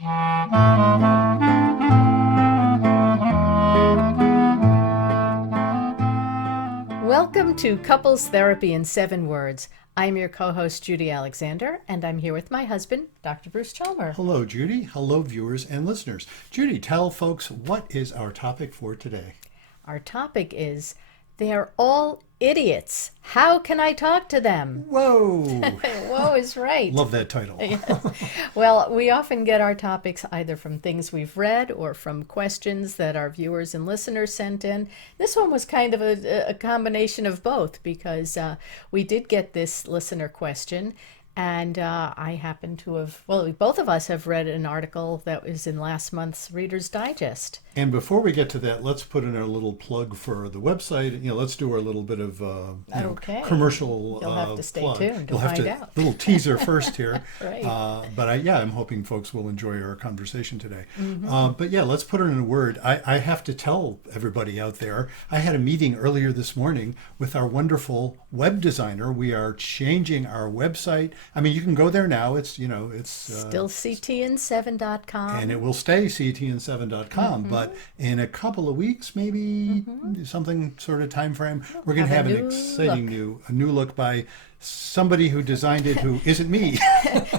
Welcome to Couples Therapy in 7 Words. I'm your co-host, Judy Alexander, and I'm here with my husband, Dr. Bruce Chalmer. Hello, Judy. Hello, viewers and listeners. Judy, tell folks, what is our topic for today? Our topic is, they're all idiots. How can I talk to them? Whoa! Whoa is right. Love that title. Yes. Well, we often get our topics either from things we've read or from questions that our viewers and listeners sent in. This one was kind of a combination of both because we did get this listener question. And I happen to have, well, both of us have read an article that was in last month's Reader's Digest. And before we get to that, let's put in our little plug for the website. Let's do our little bit of commercial You'll have to stay plug. tuned to You'll have find to, out. Little teaser first here. Right. But I'm hoping folks will enjoy our conversation today. Mm-hmm. But yeah, let's put it in a word. I have to tell everybody out there, I had a meeting earlier this morning with our wonderful web designer. We are changing our website. I mean, you can go there now. It's Still ctn7.com. and it will stay ctn7.com. Mm-hmm. But in a couple of weeks, maybe something sort of time frame, we're going to have an exciting new look by somebody who designed it, who isn't me.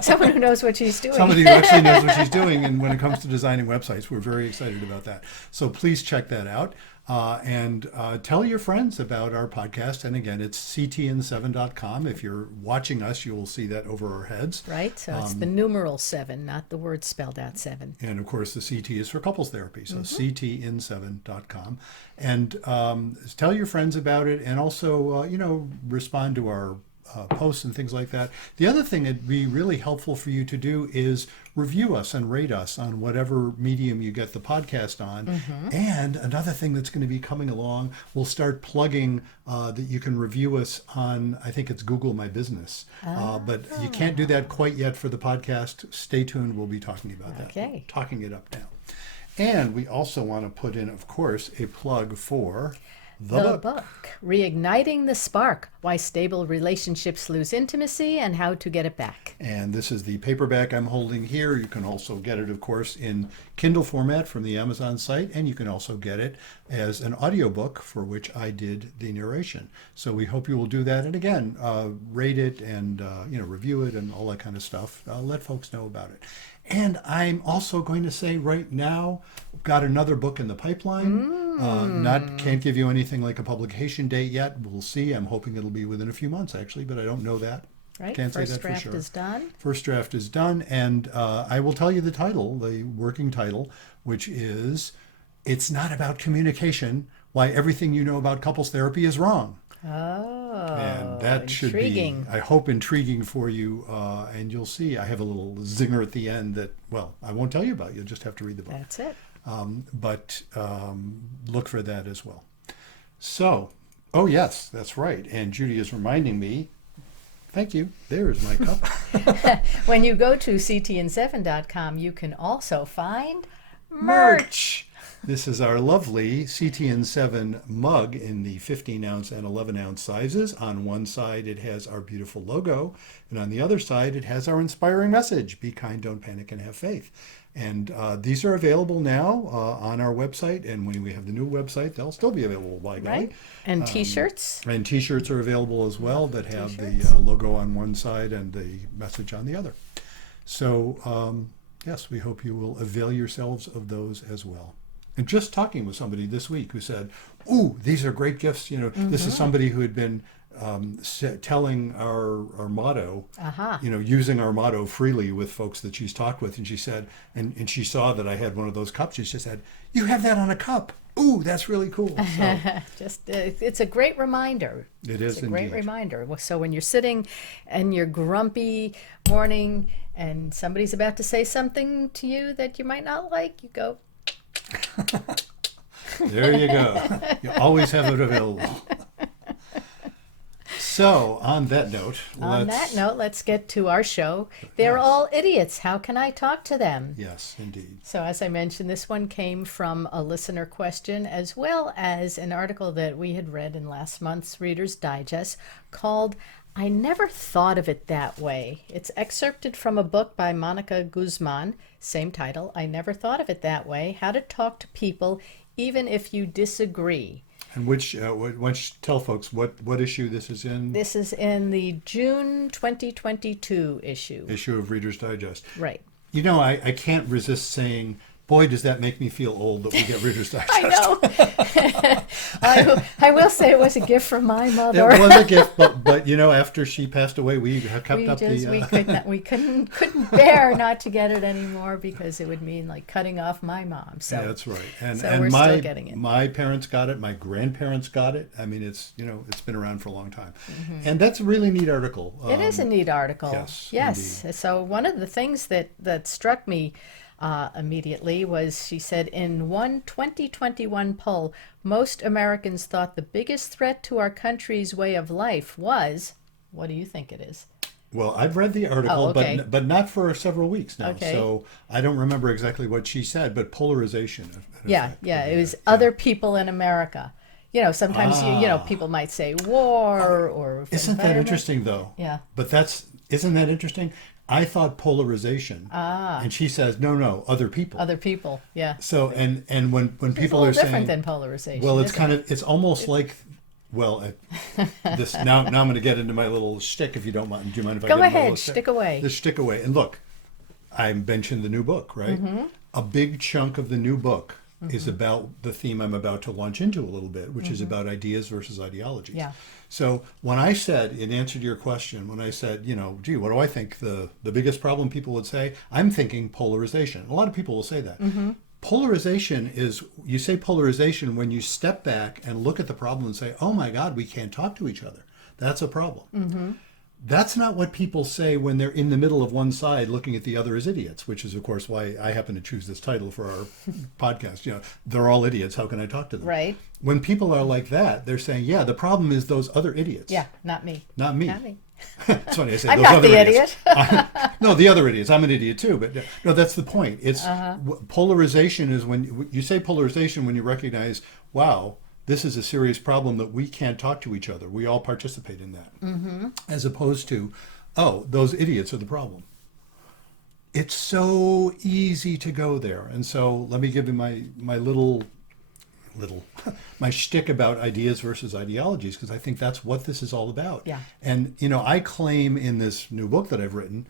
Someone who knows what she's doing. Somebody who actually knows what she's doing. And when it comes to designing websites, we're very excited about that. So please check that out. And tell your friends about our podcast. And again, it's ctn7.com. If you're watching us, you will see that over our heads. Right, so it's the numeral 7, not the word spelled out 7. And of course, the CT is for couples therapy. So ctn7.com. And tell your friends about it. And also, respond to our posts and things like that. The other thing that'd be really helpful for you to do is review us and rate us on whatever medium you get the podcast on. And another thing that's going to be coming along, we'll start plugging that you can review us on, I think it's Google My Business. But you can't do that quite yet for the podcast. Stay tuned. We'll be talking about that. Okay. Talking it up now. And we also want to put in, of course, a plug for the book. Reigniting the Spark, Why Stable Relationships Lose Intimacy and How to Get It Back. And this is the paperback I'm holding here. You can also get it, of course, in Kindle format from the Amazon site, and you can also get it as an audiobook for which I did the narration. So we hope you will do that. And again, rate it and review it and all that kind of stuff. Let folks know about it. And I'm also going to say right now, got another book in the pipeline. Can't give you anything like a publication date yet. We'll see. I'm hoping it'll be within a few months, actually, but I don't know that. Right, Can't say first that for draft sure. is done. First draft is done, and I will tell you the title, the working title, which is "It's Not About Communication: Why Everything You Know About Couples Therapy Is Wrong." Oh, And that should be, I hope, intriguing for you. And you'll see, I have a little zinger at the end that, well, I won't tell you about. You'll just have to read the book. That's it. But look for that as well. So, oh yes, that's right. And Judy is reminding me, thank you, there is my cup. When you go to ctn7.com, you can also find merch. This is our lovely CTN7 mug in the 15-ounce and 11-ounce sizes. On one side, it has our beautiful logo, and on the other side, it has our inspiring message, be kind, don't panic, and have faith. And these are available now on our website, and when we have the new website, they'll still be available, by golly. Right, and T-shirts. And T-shirts are available as well that have the logo on one side and the message on the other. So, yes, we hope you will avail yourselves of those as well. And just talking with somebody this week who said, "Ooh, these are great gifts." This is somebody who had been telling our motto, using our motto freely with folks that she's talked with. And she said, and she saw that I had one of those cups. She just said, "You have that on a cup. Ooh, that's really cool." So, it's a great reminder. It is It's a indeed. great reminder. So when you're sitting and you're grumpy morning and somebody's about to say something to you that you might not like, you go, there you go. You always have it available. So, on that note, let's get to our show. They're all idiots. How can I talk to them? Yes, indeed. So, as I mentioned, this one came from a listener question as well as an article that we had read in last month's Reader's Digest called I never thought of it that way. It's excerpted from a book by Monica Guzman, same title. I never thought of it that way. How to talk to people even if you disagree. And which, why don't you tell folks what issue this is in? This is in the June 2022 issue. Issue of Reader's Digest. Right. You know, I can't resist saying, boy, does that make me feel old that we get Reader's Digest. I know. I will say it was a gift from my mother. It was a gift, but you know, after she passed away, we have kept up we couldn't bear not to get it anymore because it would mean like cutting off my mom. So yeah, that's right. And we're my still getting it. My parents got it. My grandparents got it. I mean, it's been around for a long time, and that's a really neat article. It is a neat article. Yes. Indeed. So one of the things that struck me immediately was, she said, in one 2021 poll, most Americans thought the biggest threat to our country's way of life was, what do you think it is? Well, I've read the article, okay. but not for several weeks now. Okay. So I don't remember exactly what she said, but polarization. Yeah, it was other people in America. You know, sometimes people might say war or Isn't that interesting though? Yeah. But isn't that interesting? I thought polarization, and she says no, other people. Other people, yeah. So and when people it's are different saying than polarization. well, it's almost like. Well, this now I'm going to get into my little shtick. If you don't mind, do you mind if I go get into my ahead? little shtick? Stick away. The shtick away. And look, I mentioned the new book, right? A big chunk of the new book is about the theme I'm about to launch into a little bit, which is about ideas versus ideologies. Yeah. So when I said, in answer to your question, when I said, gee, what do I think the biggest problem people would say? I'm thinking polarization. A lot of people will say that. Polarization is, you say polarization when you step back and look at the problem and say, oh my God, we can't talk to each other. That's a problem. That's not what people say when they're in the middle of one side looking at the other as idiots, which is, of course, why I happen to choose this title for our podcast. They're all idiots. How can I talk to them? Right. When people are like that, they're saying, yeah, the problem is those other idiots. Yeah, not me. Not me. Not me. It's funny I say I'm those not other the idiots. idiot. No, the other idiots. I'm an idiot too. But no, that's the point. It's polarization is when you say polarization when you recognize, wow, this is a serious problem that we can't talk to each other. We all participate in that. As opposed to, oh, those idiots are the problem. It's so easy to go there. And so let me give you my little my shtick about ideas versus ideologies, because I think that's what this is all about. Yeah. And I claim in this new book that I've written,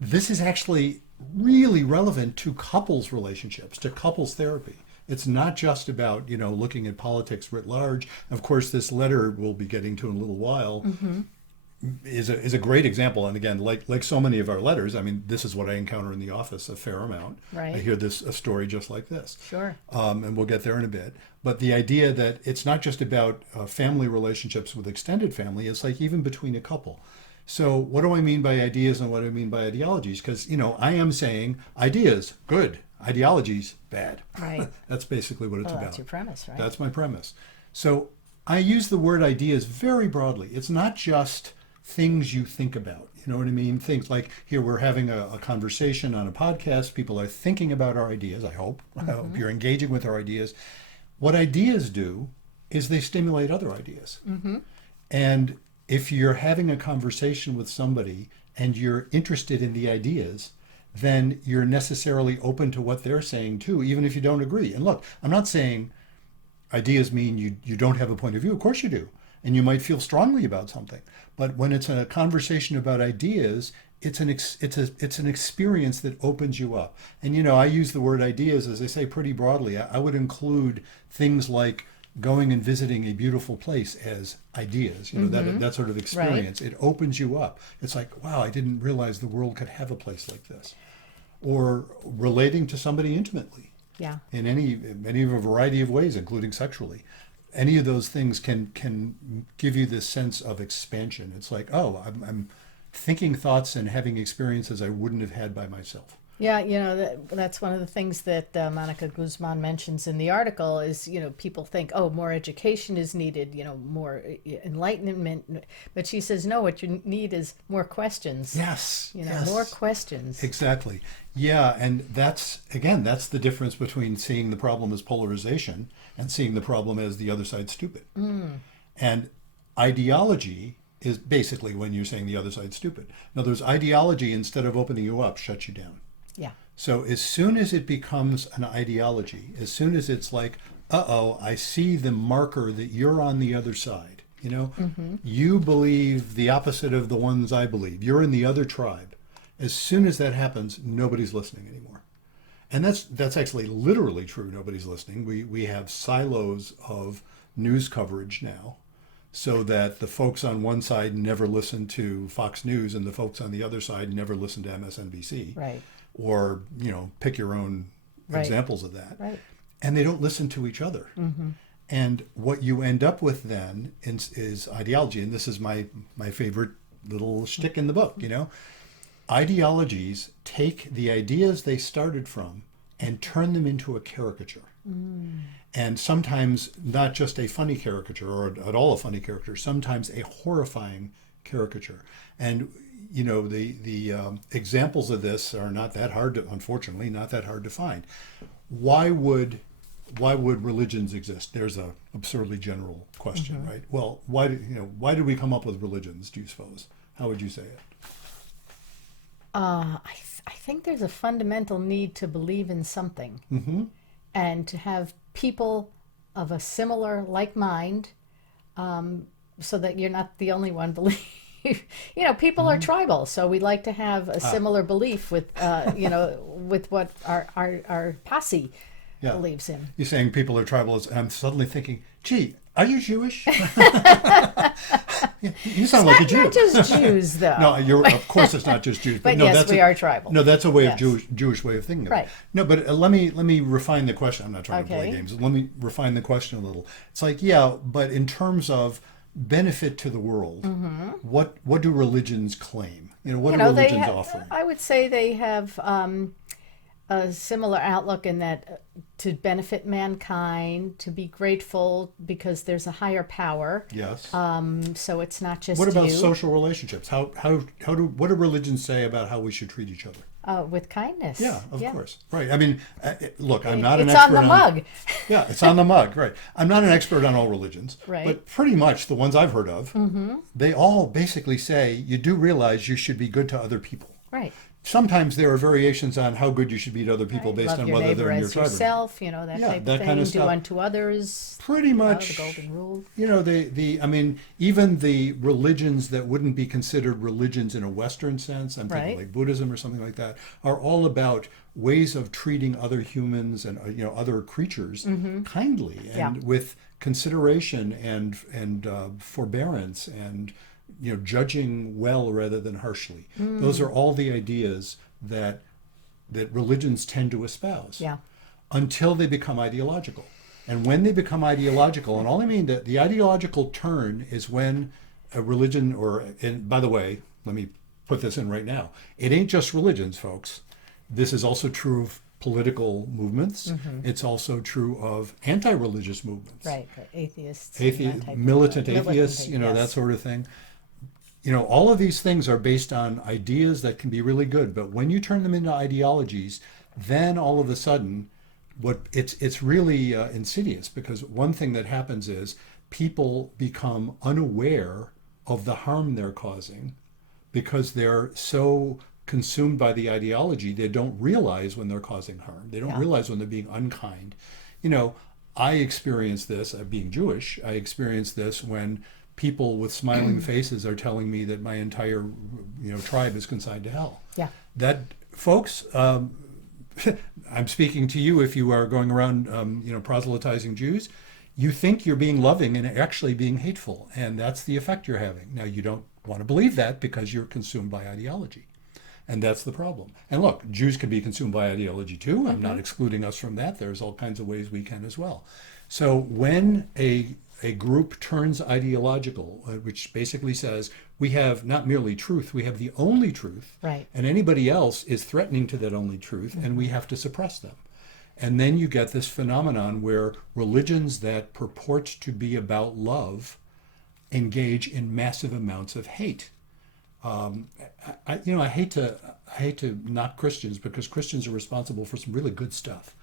this is actually really relevant to couples relationships, to couples therapy. It's not just about looking at politics writ large. Of course, this letter we'll be getting to in a little while is a great example. And again, like so many of our letters, I mean, this is what I encounter in the office a fair amount. Right. I hear a story just like this. Sure. And we'll get there in a bit. But the idea that it's not just about family relationships with extended family, it's like even between a couple. So what do I mean by ideas and what do I mean by ideologies? Because, I am saying ideas, good. Ideologies, bad. Right. That's basically what it's about. That's your premise, right? That's my premise. So I use the word ideas very broadly. It's not just things you think about. You know what I mean? Things like here we're having a conversation on a podcast. People are thinking about our ideas, I hope. I hope you're engaging with our ideas. What ideas do is they stimulate other ideas. And if you're having a conversation with somebody and you're interested in the ideas, then you're necessarily open to what they're saying too, even if you don't agree. And look, I'm not saying ideas mean you don't have a point of view. Of course you do. And you might feel strongly about something. But when it's a conversation about ideas, it's an experience that opens you up. And I use the word ideas, as I say, pretty broadly. I would include things like going and visiting a beautiful place as ideas, that sort of experience. Right. It opens you up. It's like, wow, I didn't realize the world could have a place like this. Or relating to somebody intimately. Yeah. In any of a variety of ways, including sexually. Any of those things can give you this sense of expansion. It's like, oh, I'm thinking thoughts and having experiences I wouldn't have had by myself. Yeah, that's one of the things that Monica Guzman mentions in the article is, people think, oh, more education is needed, more enlightenment. But she says, no, what you need is more questions. Yes. More questions. Exactly. Yeah, and that's the difference between seeing the problem as polarization and seeing the problem as the other side stupid. And ideology is basically when you're saying the other side's stupid. In other words, ideology, instead of opening you up, shuts you down. Yeah. So as soon as it becomes an ideology, as soon as it's like, uh-oh, I see the marker that you're on the other side, you know, you believe the opposite of the ones I believe. You're in the other tribe. As soon as that happens, nobody's listening anymore. And that's actually literally true. Nobody's listening. We have silos of news coverage now, so that the folks on one side never listen to Fox News and the folks on the other side never listen to MSNBC. Right. Or, you know, pick your own examples of that. Right. And they don't listen to each other. And what you end up with then is ideology. And this is my favorite little shtick in the book, you know. Ideologies take the ideas they started from and turn them into a caricature. And sometimes not just a funny caricature or at all a funny caricature, sometimes a horrifying caricature. And you know, the examples of this are not that hard to, unfortunately, not that hard to find. Why would religions exist? There's a absurdly general question, right? Well, why did we come up with religions, do you suppose? How would you say it? I think there's a fundamental need to believe in something, and to have people of a similar like mind, so that you're not the only one believing. You know, people are tribal, so we like to have a similar belief with, you know, with what our posse believes in. You're saying people are tribal, and I'm suddenly thinking, gee, are you Jewish? You sound like a Jew. Not just Jews, though. No, of course it's not just Jews. But no, yes, we are tribal. No, that's a way of Jewish way of thinking of it. Right. No, but let me refine the question. I'm not trying to play games. Let me refine the question a little. It's like, yeah, but in terms of benefit to the world, what do religions claim? You know, what are religions offering? I would say they have a similar outlook in that to benefit mankind, to be grateful because there's a higher power. Yes. So it's not just What about you. social relationships? What do religions say about how we should treat each other? With kindness. Yeah, of course. Right. I mean, look, I'm not an expert on the mug. Yeah, it's on the mug, right. I'm not an expert on all religions, Right. but pretty much the ones I've heard of, they all basically say you do realize you should be good to other people. Right. Sometimes there are variations on how good you should be to other people based Love on your whether neighbor they're in your as tribe. yourself, you know, that type that of thing. kind of Do stuff. unto others. Pretty much. The golden rule. You know, I mean, even the religions that wouldn't be considered religions in a Western sense, I'm thinking Right. like Buddhism or something like that, are all about ways of treating other humans and other creatures kindly and with consideration and forbearance and judging well rather than harshly. Those are all the ideas that religions tend to espouse. Yeah. Until they become ideological. And when they become ideological, and all I mean that the ideological turn is when a religion and by the way, let me put this in right now. It ain't just religions, folks. This is also true of political movements. It's also true of anti-religious movements. Right. Atheists. Militant atheists, yes. that sort of thing. All of these things are based on ideas that can be really good, but when you turn them into ideologies, then all of a sudden, it's really insidious, because one thing that happens is people become unaware of the harm they're causing because they're so consumed by the ideology they don't realize when they're causing harm. They don't realize when they're being unkind. I experienced this, being Jewish, I experienced this when people with smiling faces are telling me that my entire tribe is consigned to hell. Yeah. That, folks, I'm speaking to you if you are going around proselytizing Jews. You think you're being loving and actually being hateful, and that's the effect you're having. Now, you don't want to believe that because you're consumed by ideology, and that's the problem. And look, Jews can be consumed by ideology too. I'm not excluding us from that. There's all kinds of ways we can as well. So when a group turns ideological, which basically says we have not merely truth, we have the only truth, right, and anybody else is threatening to that only truth, and we have to suppress them. And then you get this phenomenon where religions that purport to be about love engage in massive amounts of hate. I hate to knock Christians, because Christians are responsible for some really good stuff.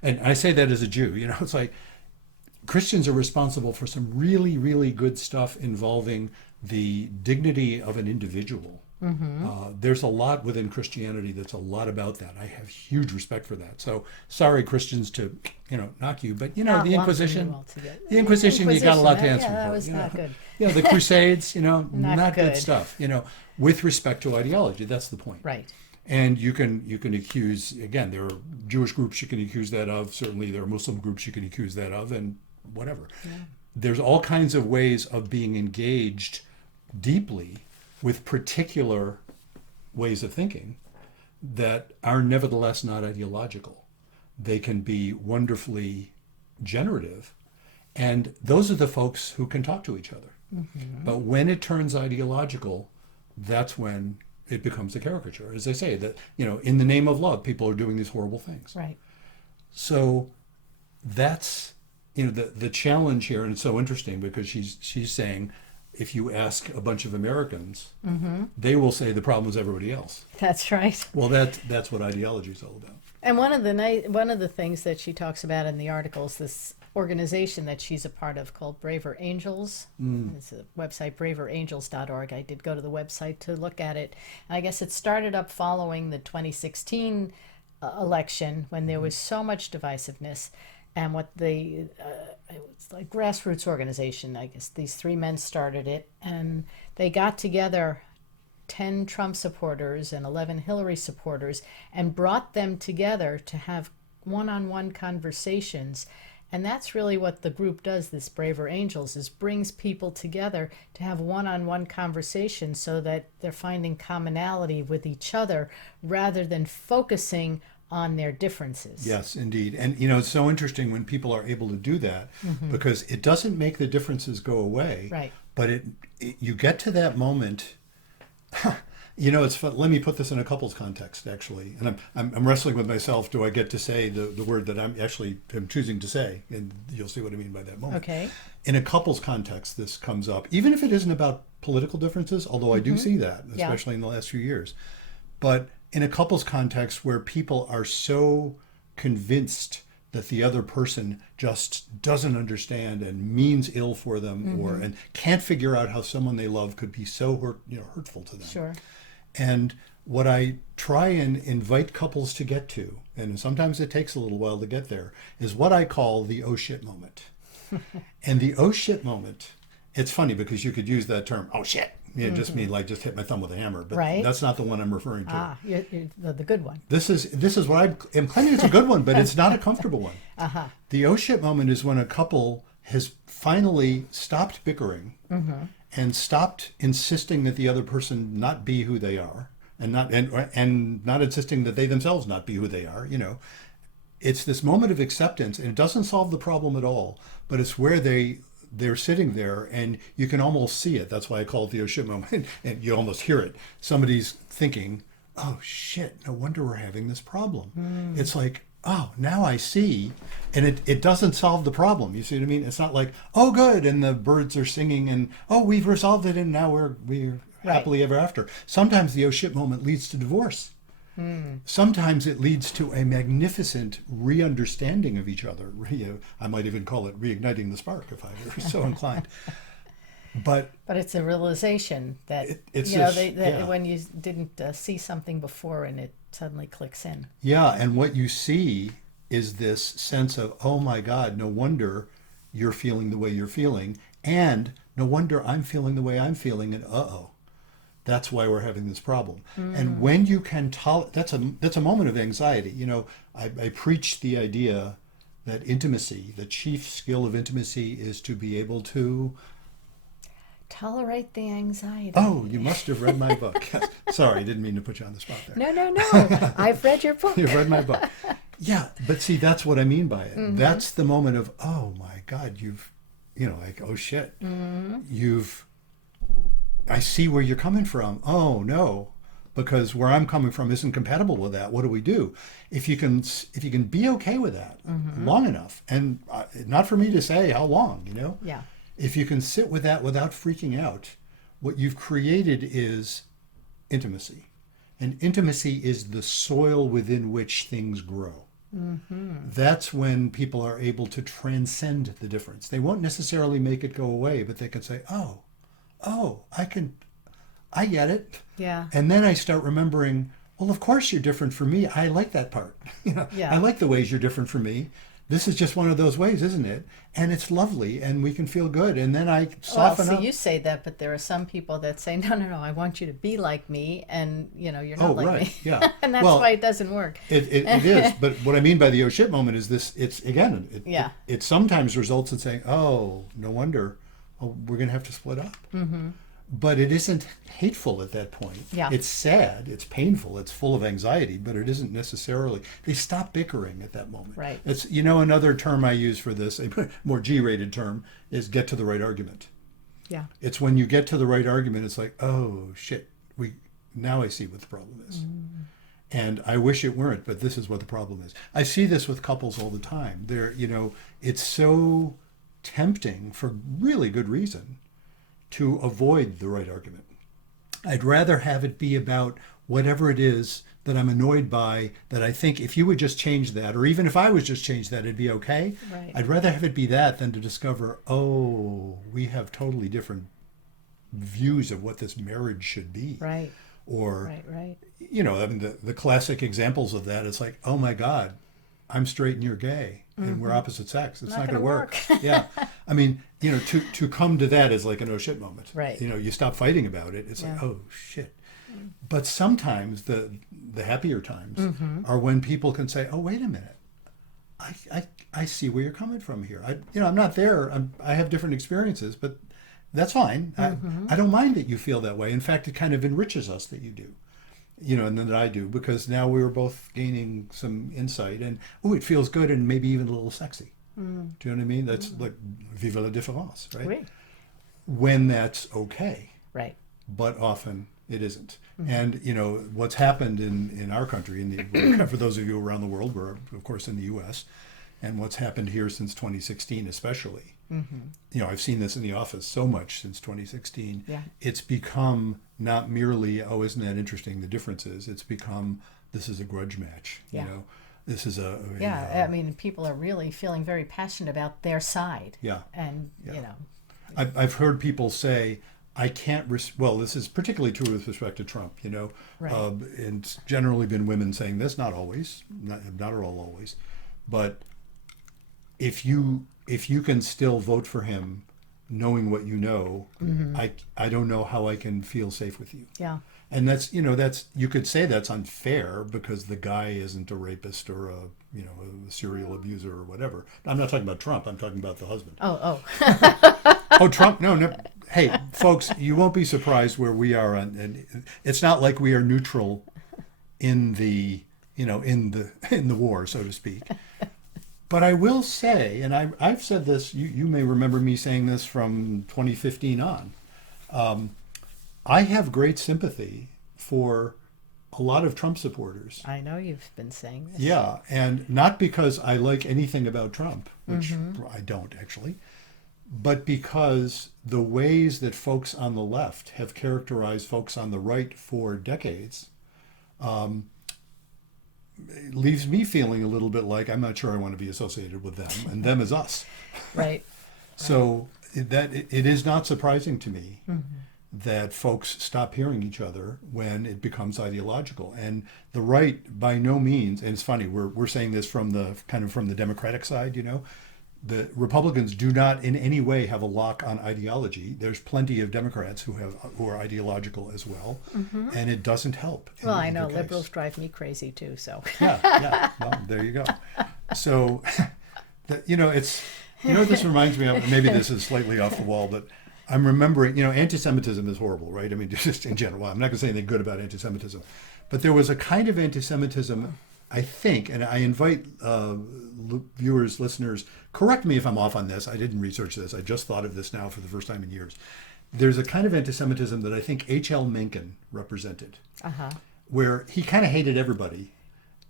And I say that as a Jew. It's like Christians are responsible for some really, really good stuff involving the dignity of an individual. There's a lot within Christianity that's a lot about that. I have huge respect for that. So sorry, Christians, to knock you, but Not the lumping Inquisition, you all together. the Inquisition, you got a lot to Yeah, answer that for. was not good. The Crusades, not good good. stuff. With respect to ideology, that's the point. Right. And you can accuse, again, there are Jewish groups you can accuse that of. Certainly, there are Muslim groups you can accuse that of, and whatever. Yeah. There's all kinds of ways of being engaged deeply with particular ways of thinking that are nevertheless not ideological. They can be wonderfully generative, and those are the folks who can talk to each other. But when it turns ideological, that's when it becomes a caricature. As I say, that in the name of love, people are doing these horrible things. Right. So that's the challenge here, and it's so interesting because she's saying, if you ask a bunch of Americans, they will say the problem is everybody else. That's right. Well, that's what ideology is all about. And one of the things that she talks about in the article is this organization that she's a part of called Braver Angels. It's a website, braverangels.org. I did go to the website to look at it. I guess it started up following the 2016 election when there was so much divisiveness. And what it's like grassroots organization. I guess these three men started it, and they got together 10 Trump supporters and 11 Hillary supporters and brought them together to have one-on-one conversations. And that's really what the group does, this Braver Angels, is brings people together to have one-on-one conversations so that they're finding commonality with each other rather than focusing on their differences. Yes, indeed. And it's so interesting when people are able to do that because it doesn't make the differences go away. Right. But you get to that moment. It's fun. Let me put this in a couple's context, actually. And I'm wrestling with myself. Do I get to say the word that I'm choosing to say? And you'll see what I mean by that moment. Okay. In a couple's context, this comes up, even if it isn't about political differences, although I do see that, especially in the last few years. But in a couple's context where people are so convinced that the other person just doesn't understand and means ill for them and can't figure out how someone they love could be so hurtful to them. Sure. And what I try and invite couples to get to, and sometimes it takes a little while to get there, is what I call the oh shit moment. And the oh shit moment, it's funny because you could use that term, oh shit. Just mean like just hit my thumb with a hammer, but that's not the one I'm referring to. You're the good one. This is what I'm claiming it's a good one, but it's not a comfortable one. The oh shit moment is when a couple has finally stopped bickering and stopped insisting that the other person not be who they are, and not insisting that they themselves not be who they are. It's this moment of acceptance, and it doesn't solve the problem at all, but it's where they're sitting there and you can almost see it. That's why I call it the oh shit moment. And you almost hear it. Somebody's thinking, oh shit, no wonder we're having this problem. It's like, oh, now I see. And it doesn't solve the problem. You see what I mean? It's not like, oh good, and the birds are singing and oh, we've resolved it and now we're happily ever after. Sometimes the oh shit moment leads to divorce. Sometimes it leads to a magnificent re-understanding of each other. I might even call it reigniting the spark if I were so inclined. But it's a realization that when you didn't see something before and it suddenly clicks in. Yeah, and what you see is this sense of, oh my God, no wonder you're feeling the way you're feeling, and no wonder I'm feeling the way I'm feeling, and that's why we're having this problem. And when you can that's a moment of anxiety. I preach the idea that intimacy, the chief skill of intimacy, is to be able to tolerate the anxiety. Oh, you must have read my book. Yes. Sorry, I didn't mean to put you on the spot there. No. I've read your book. You've read my book. Yeah, but see, that's what I mean by it. That's the moment of, oh my God, like, oh shit, I see where you're coming from. Oh no, because where I'm coming from isn't compatible with that. What do we do? If you can be okay with that long enough, and not for me to say how long, Yeah. If you can sit with that without freaking out, what you've created is intimacy, and intimacy is the soil within which things grow. That's when people are able to transcend the difference. They won't necessarily make it go away, but they can say, oh, oh, I get it. Yeah. And then I start remembering, well, of course you're different from me. I like that part. Yeah. I like the ways you're different from me. This is just one of those ways, isn't it? And it's lovely, and we can feel good. And then I Well, soften see, up. you say that, but there are some people that say, no, no, no, I want you to be like me, and you're not Oh, like right, me. yeah. And that's Well, why it doesn't work. It is. But what I mean by the oh shit moment is this. It's again. Yeah. It sometimes results in saying, oh, no wonder. Oh, we're going to have to split up. Mm-hmm. But it isn't hateful at that point. Yeah. It's sad, it's painful, it's full of anxiety, but it isn't necessarily. They stop bickering at that moment. Right. It's another term I use for this, a more G-rated term, is get to the right argument. Yeah. It's when you get to the right argument, it's like, oh shit, now I see what the problem is. And I wish it weren't, but this is what the problem is. I see this with couples all the time. It's so tempting for really good reason to avoid the right argument. I'd rather have it be about whatever it is that I'm annoyed by, that I think if you would just change that, or even if I was just change that, it'd be okay. Right. I'd rather have it be that than to discover, oh, we have totally different views of what this marriage should be. Right. Or, Right. I mean, the classic examples of that, it's like, oh my God, I'm straight and you're gay and we're opposite sex. It's not going to work. Yeah. I mean, to come to that is like an oh shit moment. Right. You stop fighting about it. It's like, oh shit. But sometimes the happier times are when people can say, oh, wait a minute. I see where you're coming from here. I'm not there. I have different experiences, but that's fine. I don't mind that you feel that way. In fact, it kind of enriches us that you do. And then that I do, because now we were both gaining some insight, and it feels good and maybe even a little sexy. Do you know what I mean? That's like vive la différence, right? Oui. When that's okay, Right. but often it isn't. And what's happened in our country, for those of you around the world, we're of course in the U.S., and what's happened here since 2016, especially. I've seen this in the office so much since 2016. Yeah. It's become not merely, oh, isn't that interesting, the differences. It's become, this is a grudge match. Yeah. This is Yeah. I mean, people are really feeling very passionate about their side. Yeah. And, Yeah. I've heard people say, I can't, well, this is particularly true with respect to Trump, Right. And it's generally been women saying this, not always, not at all always, but if you can still vote for him knowing what you know, I don't know how I can feel safe with you. Yeah. And that's you could say that's unfair because the guy isn't a rapist or a serial abuser or whatever. I'm not talking about Trump. I'm talking about the husband. Oh. Oh, Trump? No. Hey, folks, you won't be surprised where we are and it's not like we are neutral in the in the war, so to speak. But I will say, and I've said this, you may remember me saying this from 2015 on, I have great sympathy for a lot of Trump supporters. I know you've been saying this. Yeah, and not because I like anything about Trump, which I don't actually, but because the ways that folks on the left have characterized folks on the right for decades, it leaves me feeling a little bit like I'm not sure I want to be associated with them, and them is us. Right. So it is not surprising to me that folks stop hearing each other when it becomes ideological. And the right, by no means, and it's funny, we're saying this from the Democratic side, the Republicans do not in any way have a lock on ideology. There's plenty of Democrats who are ideological as well, and it doesn't help. Well, I know liberals drive me crazy too. So Yeah. Well, there you go. So, it's what this reminds me of. Maybe this is slightly off the wall, but I'm remembering. Anti-Semitism is horrible, right? I mean, just in general. I'm not going to say anything good about anti-Semitism, but there was a kind of anti-Semitism, I think, and I invite viewers, listeners, correct me if I'm off on this. I didn't research this. I just thought of this now for the first time in years. There's a kind of anti-Semitism that I think H.L. Mencken represented, where he kind of hated everybody,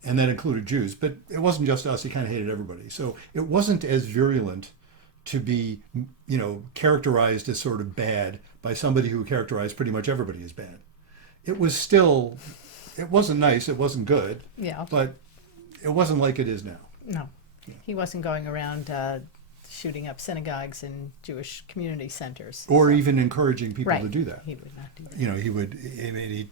and that included Jews. But it wasn't just us. He kind of hated everybody. So it wasn't as virulent to be, characterized as sort of bad by somebody who characterized pretty much everybody as bad. It wasn't nice. It wasn't good. Yeah. But it wasn't like it is now. No, he wasn't going around shooting up synagogues and Jewish community centers. Or even encouraging people Right. to do that. He would not do that. You know, he would. I mean,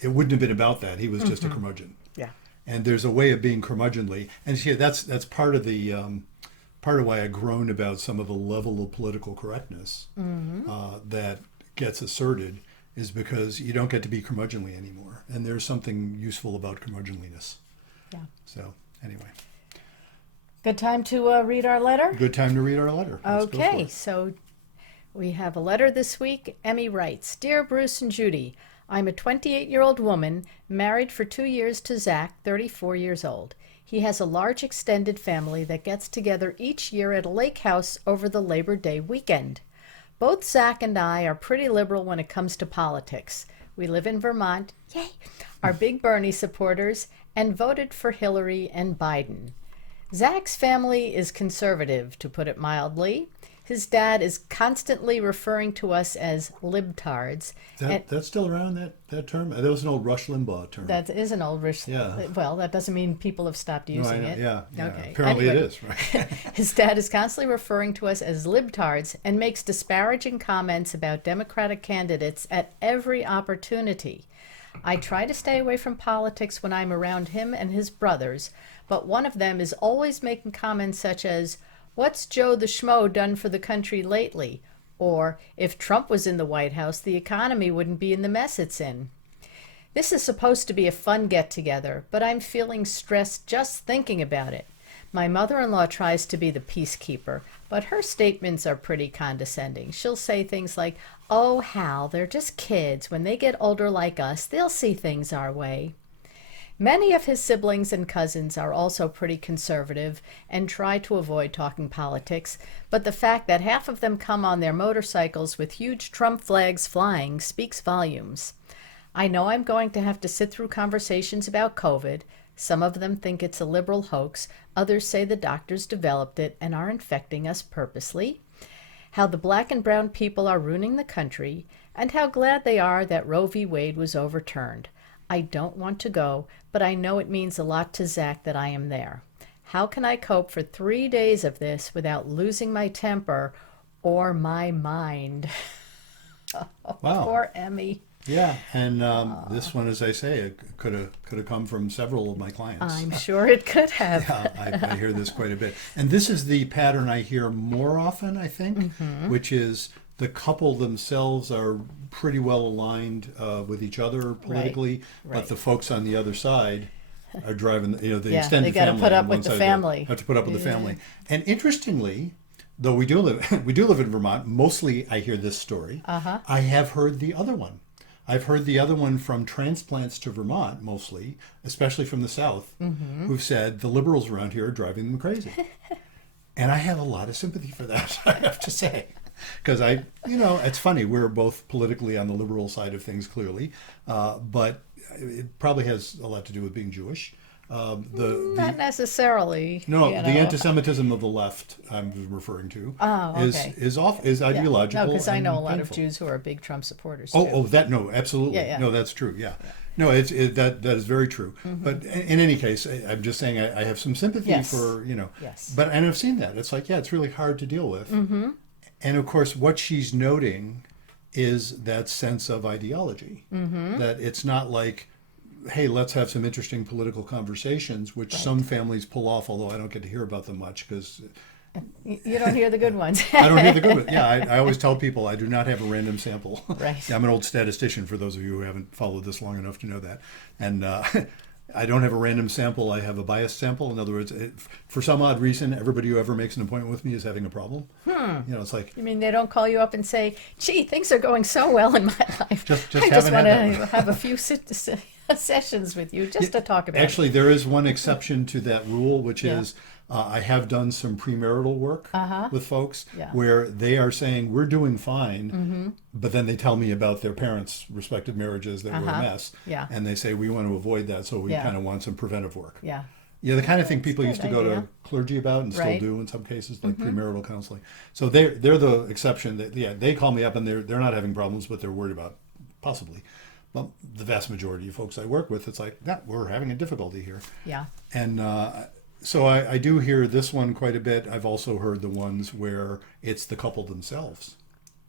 it wouldn't have been about that. He was just a curmudgeon. Yeah. And there's a way of being curmudgeonly, and see, that's part of the part of why I groan about some of the level of political correctness that gets asserted, is because you don't get to be curmudgeonly anymore, and there's something useful about curmudgeonliness. Yeah. So anyway, Good time to read our letter? good time to read our letter. Let's go for Okay, it. so we have a letter this week. Emmy writes, Dear Bruce and Judy, I'm a 28-year-old woman, married for 2 years to Zach, 34 years old. He has a large extended family that gets together each year at a lake house over the Labor Day weekend. Both Zach and I are pretty liberal when it comes to politics. We live in Vermont, yay, are big Bernie supporters, and voted for Hillary and Biden. Zach's family is conservative, to put it mildly. His dad is constantly referring to us as libtards. That's still around, that term? That was an old Rush Limbaugh term. That is an old Yeah. Well, that doesn't mean people have stopped No, using I know. it. Yeah. Okay. Apparently Anyway. it is, right? His dad is constantly referring to us as libtards and makes disparaging comments about Democratic candidates at every opportunity. I try to stay away from politics when I'm around him and his brothers, but one of them is always making comments such as, What's Joe the Schmo done for the country lately? Or, if Trump was in the White House, the economy wouldn't be in the mess it's in. This is supposed to be a fun get-together, but I'm feeling stressed just thinking about it. My mother-in-law tries to be the peacekeeper, but her statements are pretty condescending. She'll say things like, Oh, Hal, they're just kids. When they get older like us, they'll see things our way. Many of his siblings and cousins are also pretty conservative and try to avoid talking politics, but the fact that half of them come on their motorcycles with huge Trump flags flying speaks volumes. I know I'm going to have to sit through conversations about COVID. Some of them think it's a liberal hoax. Others say the doctors developed it and are infecting us purposely. How the black and brown people are ruining the country, and how glad they are that Roe v. Wade was overturned. I don't want to go, but I know it means a lot to Zach that I am there. How can I cope for 3 days of this without losing my temper or my mind? Wow. Poor Emmy. Yeah, and this one, as I say, it could have come from several of my clients. I'm sure it could have. Yeah, I hear this quite a bit, and this is the pattern I hear more often, I think, which is the couple themselves are pretty well aligned with each other politically, right. but the folks on the other side are driving, the Yeah, extended they gotta family. put up on with one the side, family. Have to put up with the family. And interestingly, though we do live in Vermont, mostly I hear this story. I have heard the other one. I've heard the other one from transplants to Vermont, mostly, especially from the South, who've said the liberals around here are driving them crazy. And I have a lot of sympathy for that, I have to say. Because it's funny, we're both politically on the liberal side of things, clearly, but it probably has a lot to do with being Jewish. Not necessarily. No, you the know. anti-Semitism of the left I'm referring to okay. is Yeah. ideological. No, because I and know a lot of painful. Jews who are big Trump supporters too. Oh, that no, absolutely. Yeah. No, that's true. Yeah. No, that is very true. But in any case, I'm just saying I have some sympathy Yes. for Yes. But and I've seen that. It's like it's really hard to deal with. And of course, what she's noting is that sense of ideology. That it's not like, hey, let's have some interesting political conversations, which some families pull off, although I don't get to hear about them much because You don't hear the good ones. I don't hear the good ones. Yeah, I always tell people I do not have a random sample. Right. I'm an old statistician, for those of you who haven't followed this long enough to know that. And I don't have a random sample. I have a biased sample. In other words, for some odd reason, everybody who ever makes an appointment with me is having a problem. It's like, You mean they don't call you up and say, gee, things are going so well in my life. Just I just haven't want had to that. have a few sessions with you just to talk about actually, there is one exception to that rule, which Yeah. is I have done some premarital work with folks Yeah. where they are saying we're doing fine, but then they tell me about their parents' respective marriages that were a mess, Yeah. and they say we want to avoid that, so we Yeah. kind of want some preventive work. Yeah. Yeah, the kind of thing people good used to go idea. to clergy about and still Right. do in some cases, like premarital counseling. So they're the exception. That they call me up and they're not having problems, but they're worried about possibly. Well, the vast majority of folks I work with, it's like, we're having a difficulty here. Yeah. And So I do hear this one quite a bit. I've also heard the ones where it's the couple themselves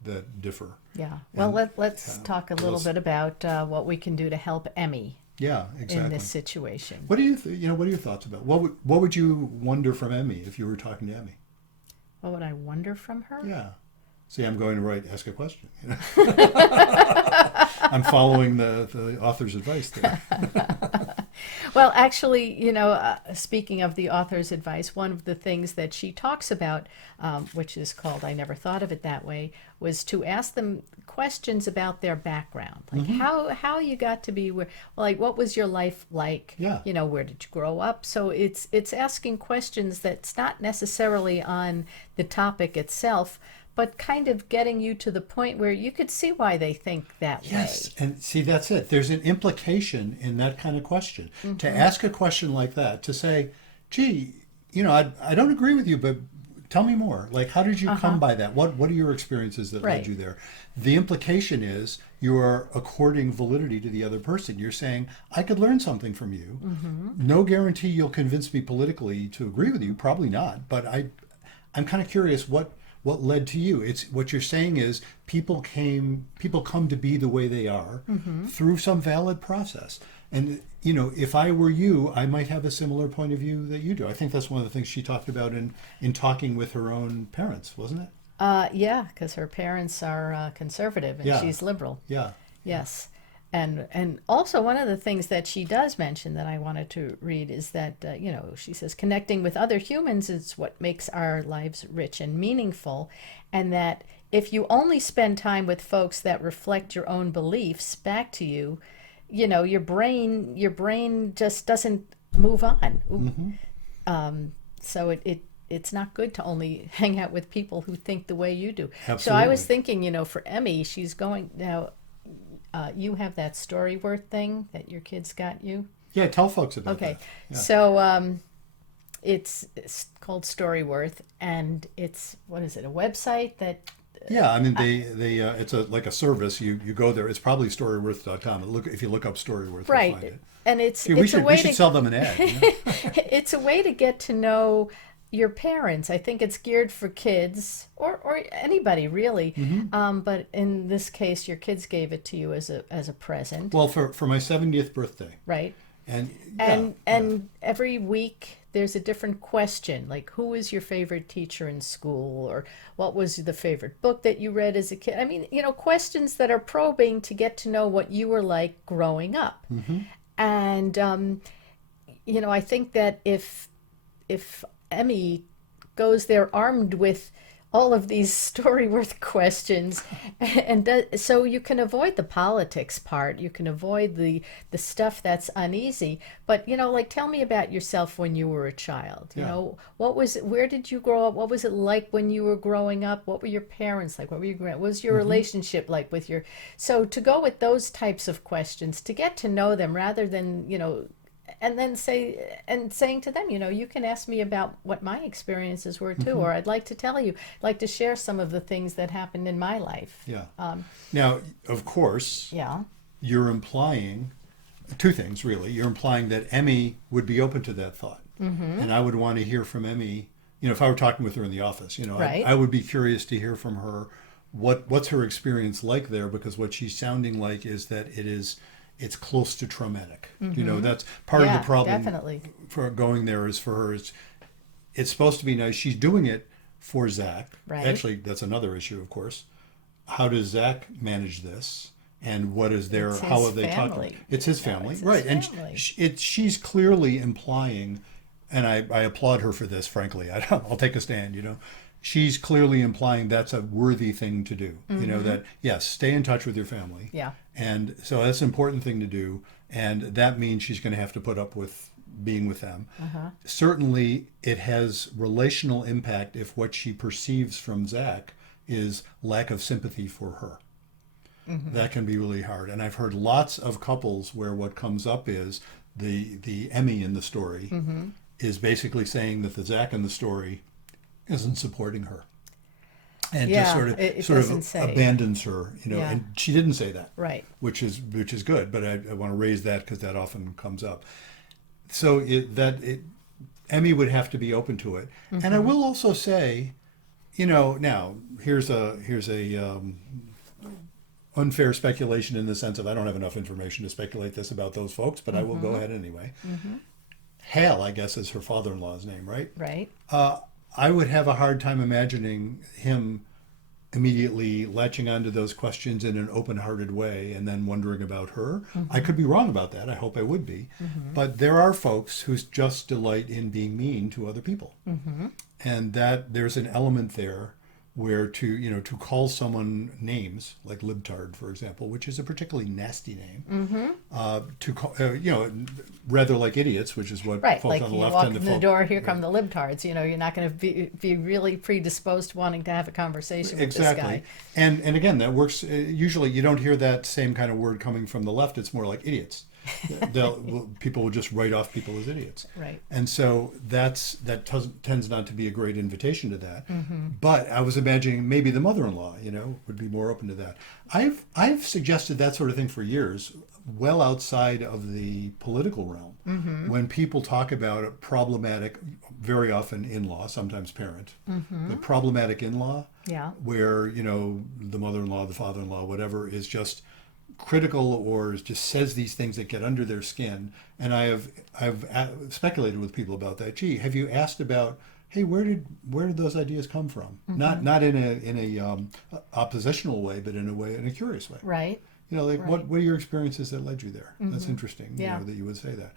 that differ. Yeah. Well, And let's talk a little let's- bit about what we can do to help Emmy yeah, in exactly. this situation. What do you what are your thoughts about what would you wonder from Emmy if you were talking to Emmy? What would I wonder from her? Yeah. See, I'm going to ask a question. I'm following the author's advice there. Well, actually, speaking of the author's advice, one of the things that she talks about, which is called I Never Thought of It That Way, was to ask them questions about their background. Like how you got to be where, like, what was your life like? Yeah. Where did you grow up? So it's asking questions that's not necessarily on the topic itself, but kind of getting you to the point where you could see why they think that Yes, way. and see, that's it. There's an implication in that kind of question. To ask a question like that, to say, gee, I don't agree with you, but tell me more. Like, how did you come by that? What are your experiences that led Right. you there? The implication is you are according validity to the other person. You're saying, I could learn something from you. No guarantee you'll convince me politically to agree with you. Probably not. But I'm kind of curious what led to you. It's what you're saying is people come to be the way they are through some valid process. And if I were you, I might have a similar point of view that you do. I think that's one of the things she talked about in talking with her own parents, wasn't it? Yeah, because her parents are conservative and Yeah. she's liberal. Yeah. Yes. And also one of the things that she does mention that I wanted to read is that, she says connecting with other humans is what makes our lives rich and meaningful. And that if you only spend time with folks that reflect your own beliefs back to you, your brain just doesn't move on. So it's not good to only hang out with people who think the way you do. So I was Absolutely. thinking, for Emmy, she's going now. You have that Storyworth thing that your kids got you. Yeah, tell folks about Okay, that. Yeah. so it's called Storyworth, and it's what is it? A website that Yeah, I mean they it's like a service. You go there. It's probably storyworth.com. If you look up Storyworth, you'll find it. And it's Yeah, it's a way we should to sell them an ad. it's a way to get to know your parents. I think it's geared for kids or anybody really. But in this case, your kids gave it to you as a present, Well, for my 70th birthday, right? and And every week there's a different question, like who is your favorite teacher in school, or what was the favorite book that you read as a kid. I mean, questions that are probing to get to know what you were like growing up. And I think that if Emmy goes there armed with all of these Storyworth questions, and so you can avoid the politics part, you can avoid the stuff that's uneasy. But like, tell me about yourself when you were a child. Yeah. Where did you grow up? What was it like when you were growing up? What were your parents like? What was your relationship like with your? So to go with those types of questions to get to know them, rather than and then saying to them, you can ask me about what my experiences were too, or I'd like to tell you, like to share some of the things that happened in my life. yeah. Now, of course, Yeah. you're implying two things really. You're implying that Emmy would be open to that thought, and I would want to hear from Emmy. If I were talking with her in the office, Right. I would be curious to hear from her what's her experience like there, because what she's sounding like is that it's close to traumatic. That's part of Yeah, the problem. definitely. For going there is for her. It's supposed to be nice. She's doing it for Zach. Right. Actually, that's another issue, of course. How does Zach manage this? And what is their, It's how his have they talked? family. It's his No, family. it's his Right. family. And she's clearly implying, and I applaud her for this, frankly. I'll take a stand, She's clearly implying that's a worthy thing to do. That, yes, stay in touch with your family. Yeah. And so that's an important thing to do. And that means she's going to have to put up with being with them. Certainly, it has relational impact if what she perceives from Zach is lack of sympathy for her. That can be really hard. And I've heard lots of couples where what comes up is the Emmy in the story is basically saying that the Zach in the story isn't supporting her. And Yeah, just sort it of doesn't say. abandons her, Yeah. and she didn't say that, Right. which is good. But I want to raise that because that often comes up. So Emmy would have to be open to it. And I will also say, now here's a unfair speculation in the sense of I don't have enough information to speculate this about those folks, but I will go ahead anyway. Hale, I guess, is her father-in-law's name, right? Right. I would have a hard time imagining him immediately latching onto those questions in an open-hearted way and then wondering about her. I could be wrong about that. I hope I would be. But there are folks who just delight in being mean to other people. And that there's an element there where to call someone names like libtard, for example, which is a particularly nasty name, to call, rather like idiots, which is what Right, folks like on the you left walk tend to in the door, here come the libtards. You're not going to be really predisposed to wanting to have a conversation with this guy. And again, that works. Usually, you don't hear that same kind of word coming from the left. It's more like idiots. People will just write off people as idiots. Right. And so that tends not to be a great invitation to that. But I was imagining maybe the mother-in-law, would be more open to that. I've suggested that sort of thing for years, well outside of the political realm. When people talk about a problematic, very often in-law, sometimes parent, but problematic in-law, where the mother-in-law, the father-in-law, whatever, is just critical or just says these things that get under their skin. And I've speculated with people about that. Gee, have you asked about, hey, where did those ideas come from? Not in a oppositional way, but in a curious way. Right. What are your experiences that led you there? That's interesting. Yeah. That you would say that.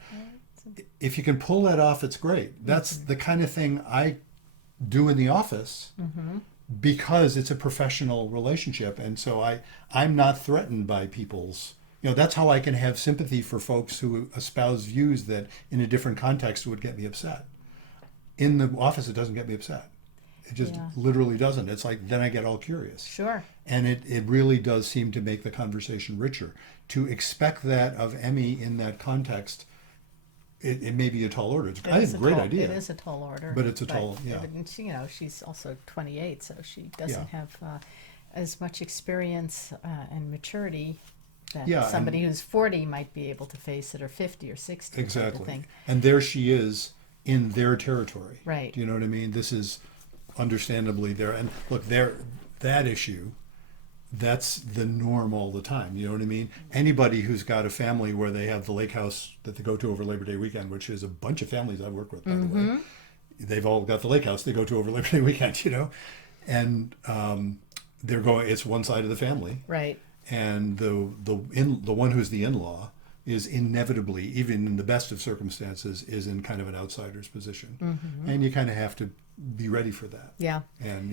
If you can pull that off, it's great. That's the kind of thing I do in the office. Because it's a professional relationship, and so I'm not threatened by people's, that's how I can have sympathy for folks who espouse views that in a different context would get me upset. In the office, it doesn't get me upset. It just literally doesn't. It's like, then I get all curious. Sure. And it really does seem to make the conversation richer. To expect that of Emmy in that context, it may be a tall order. I think it's a great idea. It is a tall order. But it's a tall, she's also 28, so she doesn't have as much experience and maturity that somebody who's 40 might be able to face it, or 50 or 60. Exactly. Type of thing. And there she is in their territory. Right. Do you know what I mean? This is understandably there. And look, that issue, that's the norm all the time. You know what I mean? Anybody who's got a family where they have the lake house that they go to over Labor Day weekend, which is a bunch of families I work with, by the way. They've all got the lake house they go to over Labor Day weekend, and they're going. It's one side of the family, right? And the one who's the in-law is inevitably, even in the best of circumstances, is in kind of an outsider's position, and you kind of have to be ready for that. Yeah. And,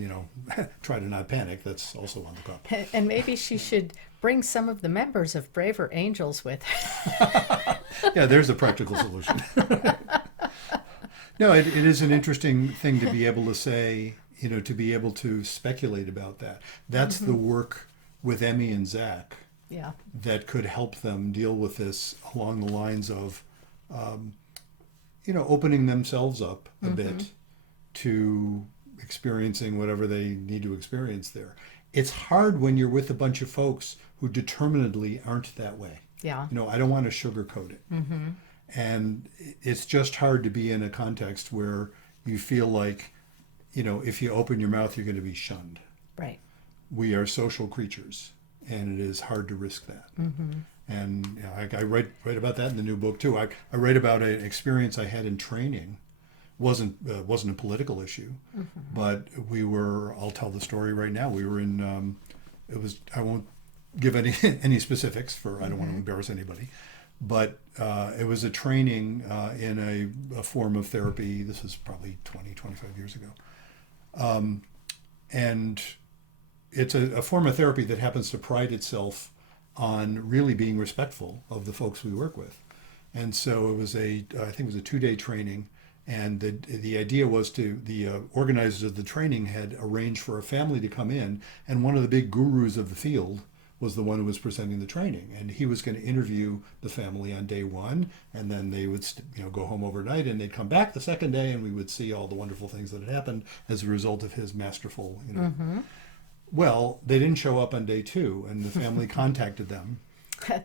try to not panic. That's also on the cup. And maybe she should bring some of the members of Braver Angels with her. Yeah, there's a practical solution. No, it is an interesting thing to be able to say, to be able to speculate about that. That's the work with Emmy and Zach. Yeah. That could help them deal with this along the lines of, opening themselves up a bit to experiencing whatever they need to experience there. It's hard when you're with a bunch of folks who determinedly aren't that way. Yeah. I don't want to sugarcoat it. And it's just hard to be in a context where you feel like, if you open your mouth, you're going to be shunned. Right. We are social creatures, and it is hard to risk that. And I write about that in the new book too. I write about an experience I had in training. Wasn't a political issue, but I'll tell the story right now. We were in, I won't give any specifics I don't want to embarrass anybody, but it was a training in a form of therapy. This is probably 20, 25 years ago. And it's a form of therapy that happens to pride itself on really being respectful of the folks we work with. And so I think it was a 2-day training. And the idea was the organizers of the training had arranged for a family to come in, and one of the big gurus of the field was the one who was presenting the training, and he was going to interview the family on day one, and then they would go home overnight, and they'd come back the second day, and we would see all the wonderful things that had happened as a result of his masterful. Well, they didn't show up on day 2, and the family contacted them.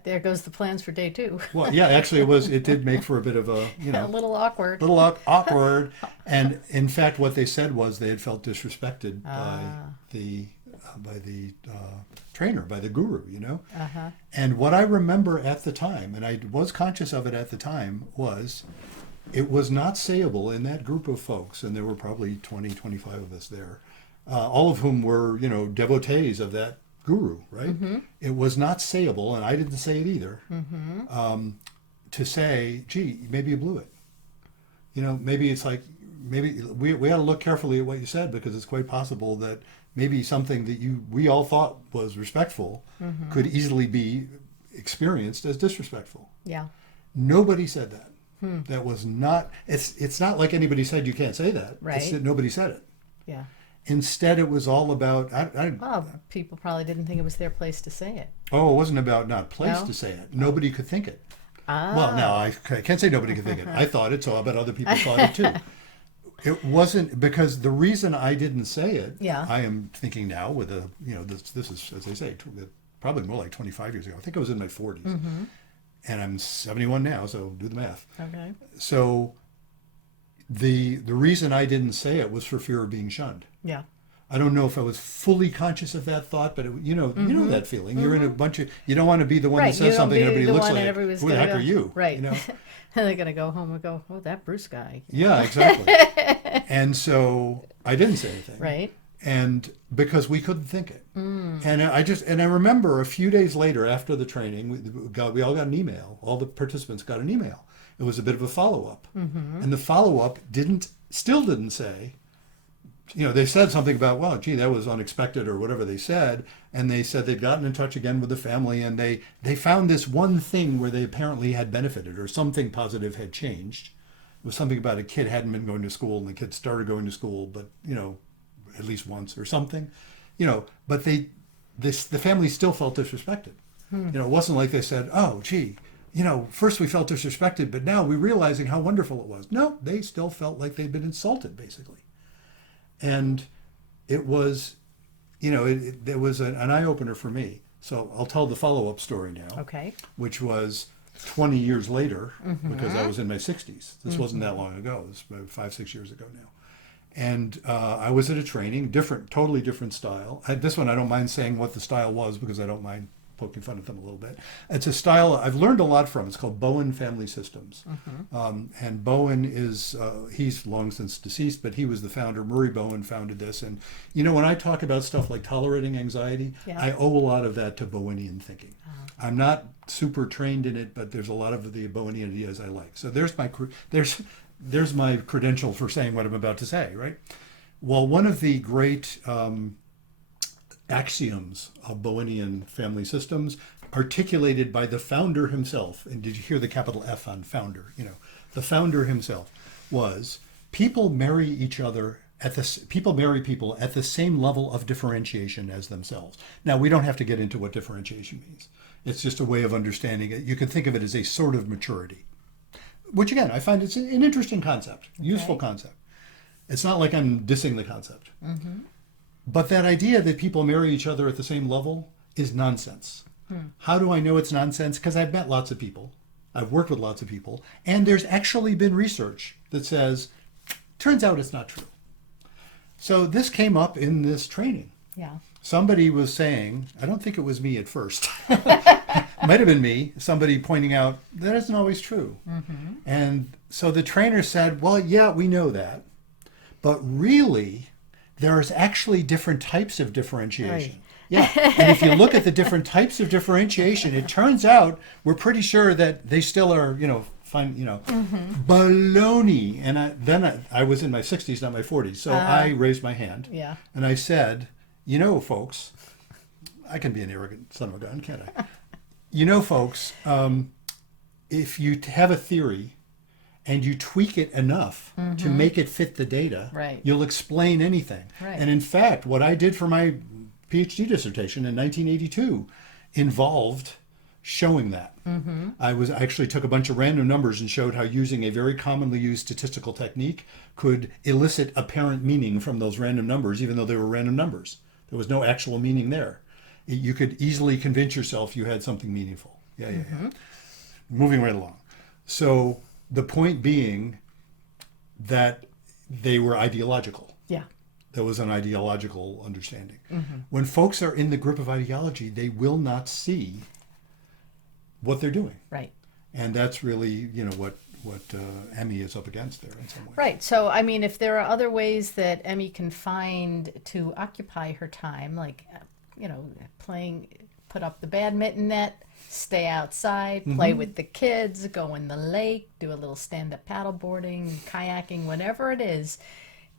There goes the plans for day 2. Well, yeah, actually, it did make for a bit of a, A little awkward. awkward. And in fact, what they said was they had felt disrespected by the trainer, by the guru, Uh-huh. And what I remember at the time, and I was conscious of it at the time, was it was not sayable in that group of folks, and there were probably 20, 25 of us there, all of whom were, devotees of that guru, right? Mm-hmm. It was not sayable, and I didn't say it either, to say, gee, maybe you blew it. Maybe it's like, maybe we ought to look carefully at what you said, because it's quite possible that maybe something that we all thought was respectful could easily be experienced as disrespectful. Yeah. Nobody said that. That was not, it's not like anybody said you can't say that. Right. It's that nobody said it. Yeah. Instead, it was all about, Well, people probably didn't think it was their place to say it. it wasn't about not place No? to say it. Nobody could think it. Ah. Well, no, I can't say nobody could think it. I thought it, so I bet other people thought it too. It wasn't, because the reason I didn't say it, Yeah. I am thinking now with this is, as I say, probably more like 25 years ago. I think I was in my 40s. And I'm 71 now, so do the math. Okay. So the reason I didn't say it was for fear of being shunned. Yeah. I don't know if I was fully conscious of that thought, but you know that feeling. You're in a bunch of, you don't want to be the one Right. that You says don't something be and everybody the looks one like, and everybody's who the gonna heck go, are you? Right. And they're going to go home and go, oh, that Bruce guy. Yeah, exactly. And so I didn't say anything. Right. And because we couldn't think it. And I remember a few days later after the training, we all got an email. All the participants got an email. It was a bit of a follow-up. And the follow-up still didn't say, they said something about, well, gee, that was unexpected or whatever they said. And they said they'd gotten in touch again with the family, and they found this one thing where they apparently had benefited, or something positive had changed. It was something about a kid hadn't been going to school and the kid started going to school, but, at least once or something, but the family still felt disrespected. It wasn't like they said, oh, gee, first we felt disrespected, but now we're realizing how wonderful it was. No, they still felt like they'd been insulted, basically. And it was, it was an eye-opener for me. So I'll tell the follow-up story now. Okay. Which was 20 years later, because I was in my 60s. This wasn't that long ago. It was about 5-6 years ago now. And I was at a training, totally different style. This one I don't mind saying what the style was, because I don't mind poking fun at them a little bit. It's a style I've learned a lot from. It's called Bowen Family Systems. And Bowen is, he's long since deceased, but he was the founder. Murray Bowen founded this. And, when I talk about stuff like tolerating anxiety, Yeah. I owe a lot of that to Bowenian thinking. I'm not super trained in it, but there's a lot of the Bowenian ideas I like. So there's my credential for saying what I'm about to say, right? Well, one of the great axioms of Bowenian family systems, articulated by the founder himself, and did you hear the capital F on founder? The founder himself was, people marry people at the same level of differentiation as themselves. Now, we don't have to get into what differentiation means. It's just a way of understanding it. You can think of it as a sort of maturity. Which again, I find it's an interesting concept, useful concept. It's not like I'm dissing the concept. But that idea that people marry each other at the same level is nonsense. How do I know it's nonsense? Because I've met lots of people. I've worked with lots of people. And there's actually been research that says, turns out it's not true. So this came up in this training. Yeah. Somebody was saying, I don't think it was me at first. Might have been me, somebody pointing out that isn't always true. And so the trainer said, well, yeah, we know that. But really, there's actually different types of differentiation. Right. Yeah. And if you look at the different types of differentiation, it turns out we're pretty sure that they still are, baloney. And I was in my 60s, not my 40s. So I raised my hand. Yeah. And I said, folks, I can be an arrogant son of a gun, can't I? Folks, if you have a theory and you tweak it enough to make it fit the data, Right. you'll explain anything. Right. And in fact, what I did for my PhD dissertation in 1982 involved showing that. I actually took a bunch of random numbers and showed how using a very commonly used statistical technique could elicit apparent meaning from those random numbers, even though they were random numbers. There was no actual meaning there. You could easily convince yourself you had something meaningful. Yeah, yeah, yeah. Moving right along. So the point being that they were ideological. Yeah. There was an ideological understanding. When folks are in the grip of ideology, they will not see what they're doing. Right. And that's really, what Emmy is up against there in some way. Right. So, I mean, if there are other ways that Emmy can find to occupy her time, like, put up the badminton net, stay outside, play with the kids, go in the lake, do a little stand-up paddleboarding, kayaking, whatever it is,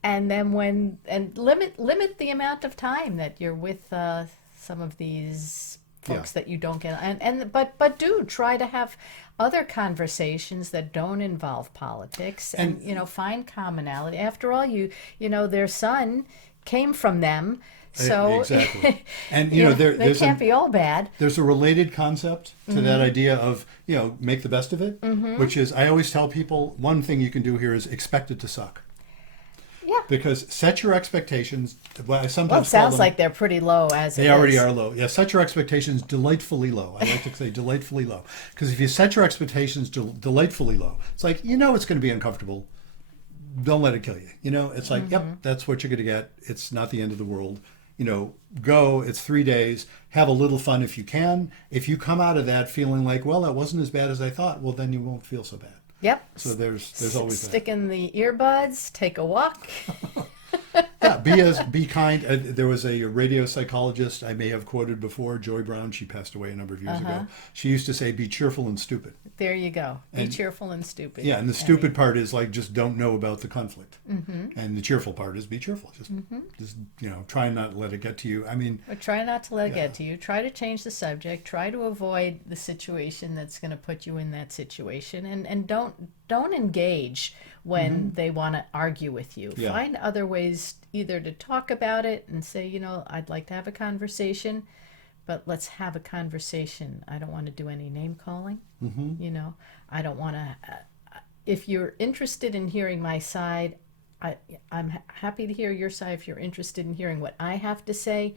and then limit the amount of time that you're with some of these folks that you don't get, but do try to have other conversations that don't involve politics, and find commonality. After all, their son came from them. So exactly, and they can't be all bad. There's a related concept to that idea of make the best of it, which is I always tell people one thing you can do here is expect it to suck. Yeah. Because set your expectations. Well, I sometimes Well, it sounds like they're pretty low as they already are low. Yeah, set your expectations delightfully low. I like to say delightfully low, because if you set your expectations delightfully low, it's like it's going to be uncomfortable. Don't let it kill you. It's like yep, that's what you're going to get. It's not the end of the world. Go, it's 3 days, have a little fun if you can. If you come out of that feeling like, well, that wasn't as bad as I thought, well, then you won't feel so bad. Yep. So there's always that. Stick in the earbuds, take a walk. Yeah, be kind. There was a radio psychologist I may have quoted before, Joy Brown. She passed away a number of years ago. She used to say, be cheerful and stupid. There you go. Be cheerful and stupid. Yeah, and the stupid part is like just don't know about the conflict. And the cheerful part is be cheerful. Just try not to let it get to you. But try not to let it get to you. Try to change the subject. Try to avoid the situation that's going to put you in that situation. And don't engage when they want to argue with you. Yeah. Find other ways either to talk about it and say, I'd like to have a conversation, but let's have a conversation. I don't want to do any name calling. I don't want to. If you're interested in hearing my side, I'm happy to hear your side if you're interested in hearing what I have to say.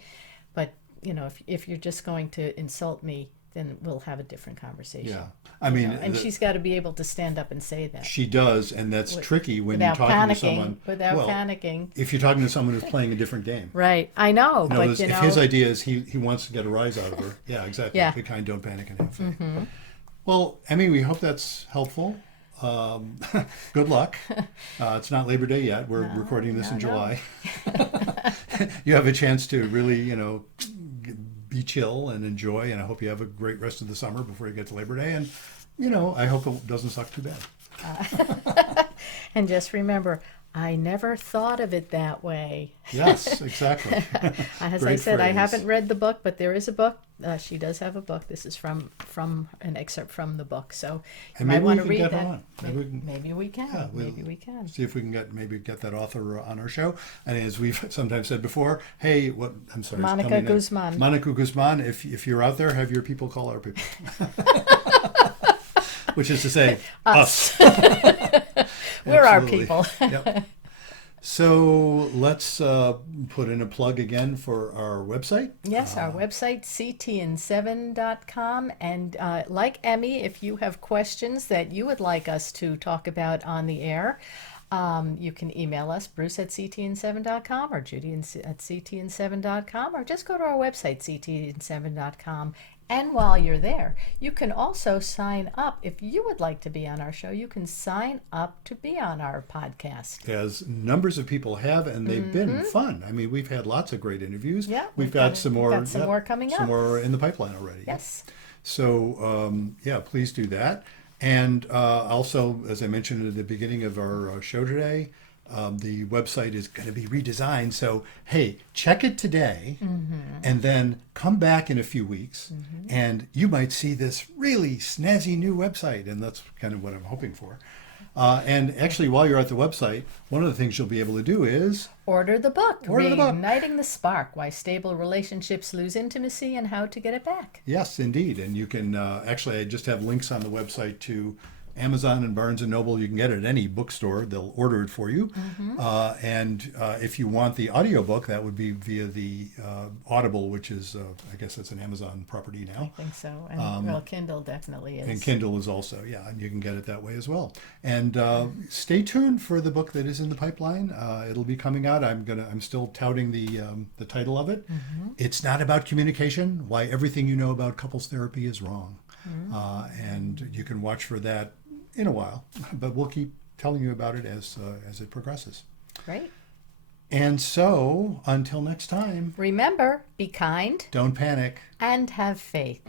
But, if you're just going to insult me, then we'll have a different conversation. Yeah. And she's got to be able to stand up and say that. She does, and that's tricky when you're talking to someone. Without panicking. If you're talking to someone who's playing a different game. Right, I know. But if his idea is he wants to get a rise out of her, yeah, exactly. Yeah. The kind don't panic and have fun. Well, Emmy, we hope that's helpful. Good luck. It's not Labor Day yet. We're recording this in July. You have a chance to really, be chill and enjoy, and I hope you have a great rest of the summer before you get to Labor Day, and I hope it doesn't suck too bad. And just remember, I never thought of it that way. Yes, exactly. As Great I said, I phrase. haven't read the book, but there is a book. She does have a book. This is from an excerpt from the book, so you might want to read that. On. Maybe we can. Yeah, maybe we can. See if we can get that author on our show. And as we've sometimes said before, hey, I'm sorry, Monica Guzman. Monica Guzman, if you're out there, have your people call our people. Which is to say, us. We're our Absolutely. people. Yep. So let's put in a plug again for our website. Yes, our website, ctn7.com. And like Emmy, if you have questions that you would like us to talk about on the air, you can email us, Bruce at ctn7.com or Judy at ctn7.com, or just go to our website, ctn7.com. And while you're there, you can also sign up. If you would like to be on our show, you can sign up to be on our podcast. As numbers of people have, and they've been fun. We've had lots of great interviews. Yeah, we've got some more. Got some more coming up. Some more in the pipeline already. Yes. So, please do that. And also, as I mentioned at the beginning of our show today, the website is going to be redesigned. So, hey, check it today and then come back in a few weeks and you might see this really snazzy new website. And that's kind of what I'm hoping for. And actually, while you're at the website, one of the things you'll be able to do is order the book, Order the book. Reigniting the Spark, Why Stable Relationships Lose Intimacy and How to Get It Back. Yes, indeed. And you can actually, I just have links on the website to Amazon and Barnes and Noble. You can get it at any bookstore. They'll order it for you. And if you want the audiobook, that would be via the Audible, which is, I guess that's an Amazon property now. I think so. And well, Kindle definitely is. And Kindle is also, yeah, and you can get it that way as well. And stay tuned for the book that is in the pipeline. It'll be coming out. I'm still touting the title of it. It's not about communication. Why everything you know about couples therapy is wrong. And you can watch for that in a while, but we'll keep telling you about it as it progresses. Great. And so, until next time, Remember, be kind don't panic. and have faith.